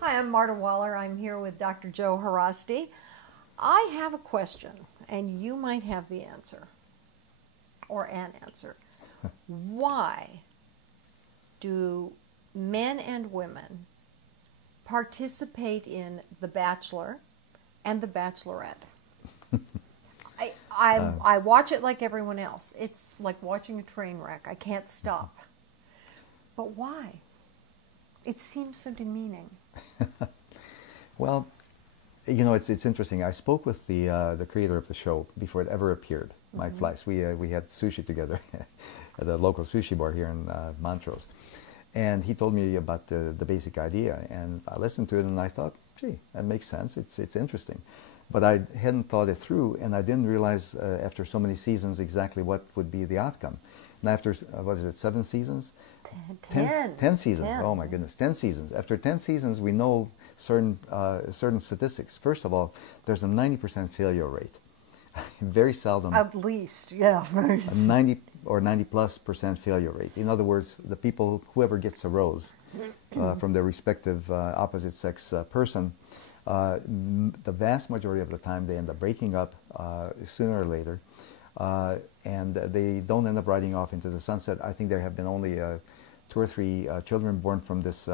Hi, I'm Marta Waller. I'm here with Dr. Joe Haraszti. I have a question, and you might have the answer, or an answer. Why do men and women participate in The Bachelor and The Bachelorette? I watch it like everyone else. It's like watching a train wreck. I can't stop. But why? It seems so demeaning. Well, you know, it's interesting. I spoke with the creator of the show before it ever appeared, Mike Fleiss. We had sushi together at a local sushi bar here in Montrose. And he told me about the basic idea, and I listened to it and I thought, gee, that makes sense. It's interesting. But I hadn't thought it through, and I didn't realize after so many seasons exactly what would be the outcome. And after, what is it, 7 seasons? 10 seasons. 10. Oh my goodness, 10 seasons. After 10 seasons, we know certain statistics. First of all, there's a 90% failure rate. Very seldom. At least, yeah. A 90 or 90+% failure rate. In other words, the people, whoever gets a rose from their respective opposite sex person, the vast majority of the time they end up breaking up sooner or later, and they don't end up riding off into the sunset. I think there have been only 2 or 3 children born from this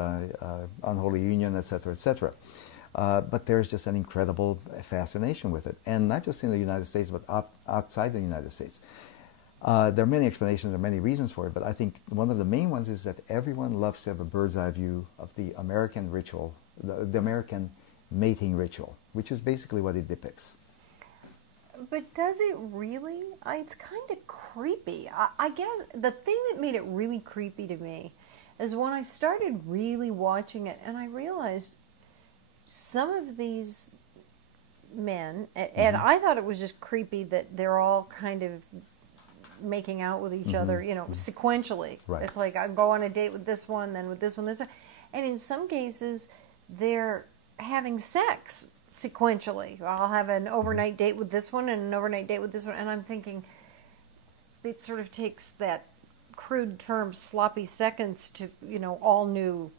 unholy union, etc., etc. But there's just an incredible fascination with it, and not just in the United States, but outside the United States. There are many explanations and many reasons for it, but I think one of the main ones is that everyone loves to have a bird's eye view of the American ritual, the American mating ritual, which is basically what it depicts. But does it really? It's kind of creepy. I guess the thing that made it really creepy to me is when I started really watching it, and I realized some of these men, and I thought it was just creepy that they're all kind of making out with each other, you know, sequentially. Right. It's like I go on a date with this one, then with this one, this one. And in some cases, they're having sex sequentially. I'll have an overnight date with this one and an overnight date with this one. And I'm thinking, it sort of takes that crude term sloppy seconds to, you know, all new.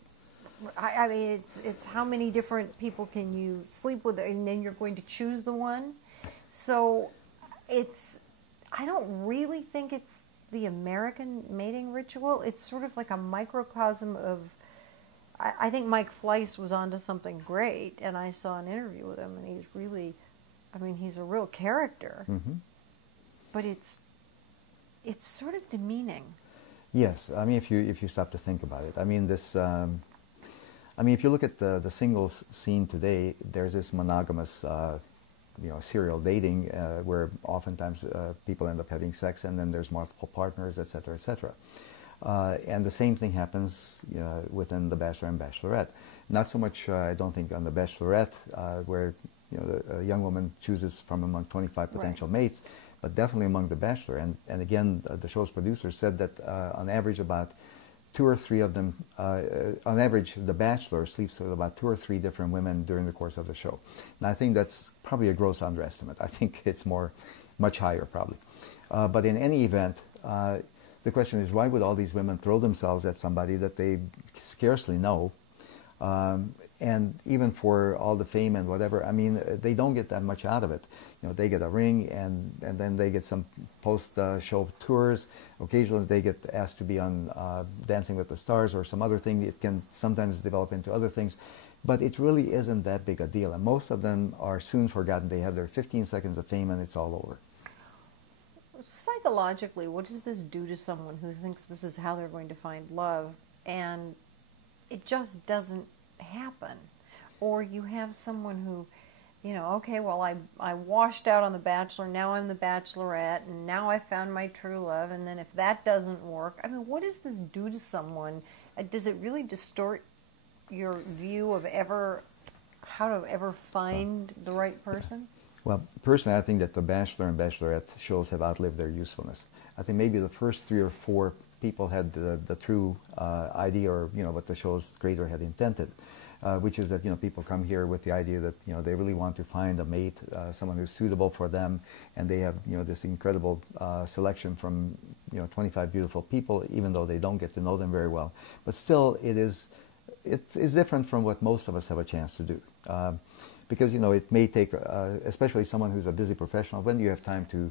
I mean, it's how many different people can you sleep with, and then you're going to choose the one. So I don't really think it's the American mating ritual. It's sort of like a microcosm of, I think Mike Fleiss was onto something great, and I saw an interview with him, and he's really, I mean, he's a real character. But it's sort of demeaning. Yes, I mean, if you stop to think about it, I mean, this. I mean, if you look at the singles scene today, there's this monogamous, you know, serial dating where oftentimes people end up having sex, and then there's multiple partners, etc., etc. And the same thing happens within The Bachelor and Bachelorette. Not so much, I don't think, on The Bachelorette, where a young woman chooses from among 25 potential mates, but definitely among The Bachelor. And again, the show's producer said that on average about 2 or 3 of them, on average, The Bachelor sleeps with about 2 or 3 different women during the course of the show. And I think that's probably a gross underestimate. I think it's much higher probably. But in any event, the question is, why would all these women throw themselves at somebody that they scarcely know? And even for all the fame and whatever, I mean, they don't get that much out of it. You know, they get a ring, and then they get some post-show tours. Occasionally they get asked to be on Dancing with the Stars or some other thing. It can sometimes develop into other things. But it really isn't that big a deal. And most of them are soon forgotten. They have their 15 seconds of fame and it's all over. Psychologically, what does this do to someone who thinks this is how they're going to find love, and it just doesn't happen? Or you have someone who, you know, okay, well, I washed out on The Bachelor, now I'm The Bachelorette, and now I found my true love, and then if that doesn't work, I mean, what does this do to someone? Does it really distort your view of how to ever find the right person? Well, personally, I think that The Bachelor and Bachelorette shows have outlived their usefulness. I think maybe the first 3 or 4 people had the true idea, or what the show's creator had intended, which is that people come here with the idea that they really want to find a mate, someone who's suitable for them, and they have this incredible selection from 25 beautiful people, even though they don't get to know them very well. But still, it's different from what most of us have a chance to do. Because, it may take, especially someone who's a busy professional, when do you have time to,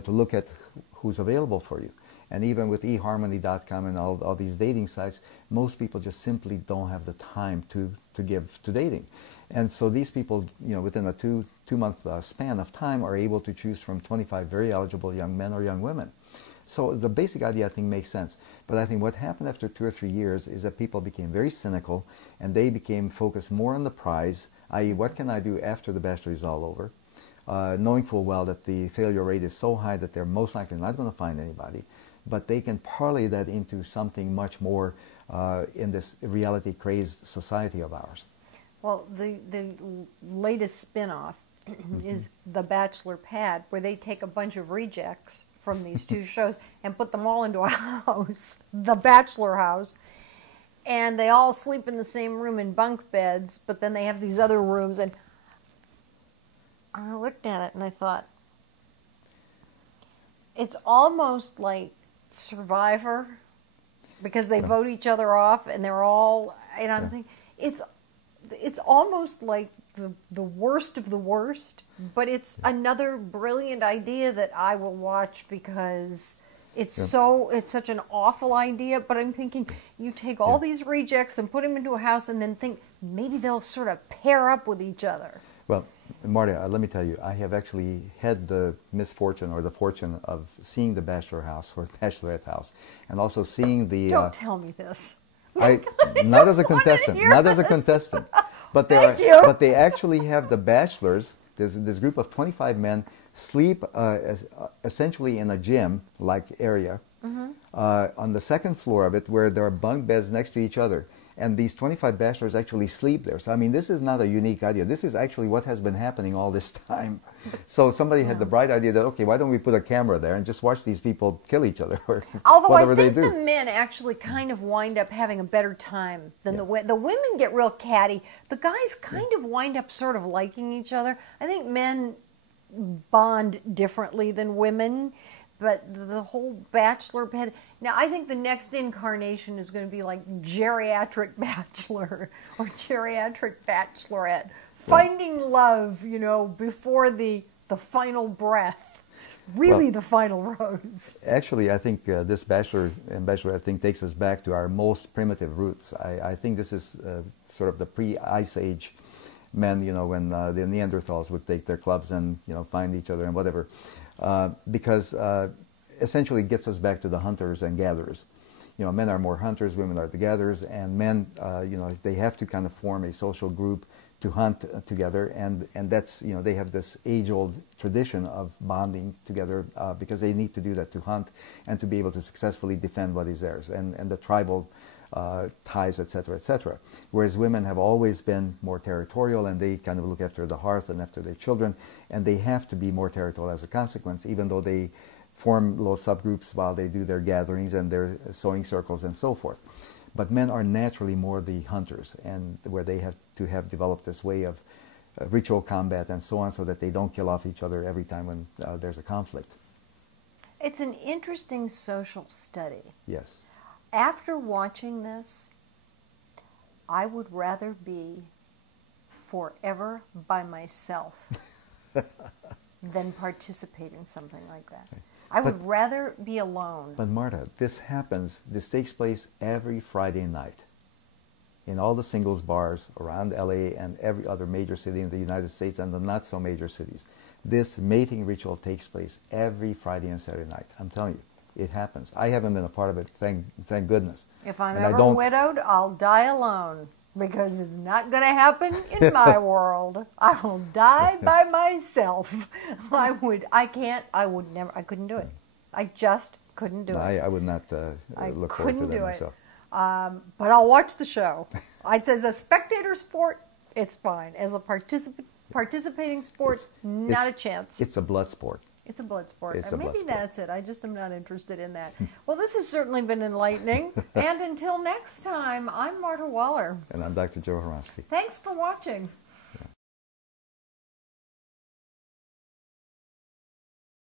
to look at who's available for you? And even with eHarmony.com and all these dating sites, most people just simply don't have the time to give to dating. And so these people, within a two-month span of time are able to choose from 25 very eligible young men or young women. So the basic idea, I think, makes sense. But I think what happened after 2 or 3 years is that people became very cynical, and they became focused more on the prize, i.e. what can I do after the Bachelor is all over, knowing full well that the failure rate is so high that they're most likely not going to find anybody. But they can parlay that into something much more in this reality-crazed society of ours. Well, the latest spin-off is the Bachelor Pad, where they take a bunch of rejects from these two shows and put them all into a house, the Bachelor house, and they all sleep in the same room in bunk beds, but then they have these other rooms, and I looked at it and I thought, it's almost like Survivor, because they vote each other off, and they're all, and I'm thinking, it's almost like the worst of the worst, but it's another brilliant idea that I will watch because it's it's such an awful idea. But I'm thinking, you take all these rejects and put them into a house, and then think maybe they'll sort of pair up with each other. Well, Marta, let me tell you, I have actually had the misfortune or the fortune of seeing the Bachelor house or Bachelorette house, and also seeing the. Don't tell me this. Not as a contestant, not as a contestant, but but they actually have the bachelors. There's this group of 25 men sleep essentially in a gym-like area on the second floor of it, where there are bunk beds next to each other. And these 25 bachelors actually sleep there. So, I mean, this is not a unique idea. This is actually what has been happening all this time. So somebody had the bright idea that, okay, why don't we put a camera there and just watch these people kill each other or whatever they do. Although I think the men actually kind of wind up having a better time than the women get real catty. The guys kind of wind up sort of liking each other. I think men bond differently than women. But the whole Bachelor Pad. Now, I think the next incarnation is going to be like geriatric bachelor or geriatric bachelorette. Finding love, before the final breath. Really the final rose. Actually, I think this Bachelor and Bachelorette thing takes us back to our most primitive roots. I think this is sort of the pre-Ice Age men, when the Neanderthals would take their clubs and, find each other and whatever. Because essentially it gets us back to the hunters and gatherers. Men are more hunters, women are the gatherers, and men, they have to kind of form a social group to hunt together, and that's, they have this age-old tradition of bonding together because they need to do that to hunt and to be able to successfully defend what is theirs, and the tribal ties, etc., etc. Whereas women have always been more territorial, and they kind of look after the hearth and after their children, and they have to be more territorial as a consequence, even though they form little subgroups while they do their gatherings and their sewing circles and so forth. But men are naturally more the hunters, and where they have to have developed this way of ritual combat and so on, so that they don't kill off each other every time when there's a conflict. It's an interesting social study. Yes. After watching this, I would rather be forever by myself than participate in something like that. I would rather be alone. But Marta, this takes place every Friday night in all the singles bars around LA and every other major city in the United States and the not so major cities. This mating ritual takes place every Friday and Saturday night. I'm telling you. It happens. I haven't been a part of it, thank goodness. If I'm ever widowed, I'll die alone, because it's not going to happen in my world. I will die by myself. I couldn't do it. I just couldn't do it. I would not look forward to that myself. But I'll watch the show. As a spectator sport, it's fine. As a participating sport, not a chance. It's a blood sport. It's a blood sport. Maybe that's it. I just am not interested in that. Well, this has certainly been enlightening. And until next time, I'm Marta Waller. And I'm Dr. Joe Haraszti. Thanks for watching.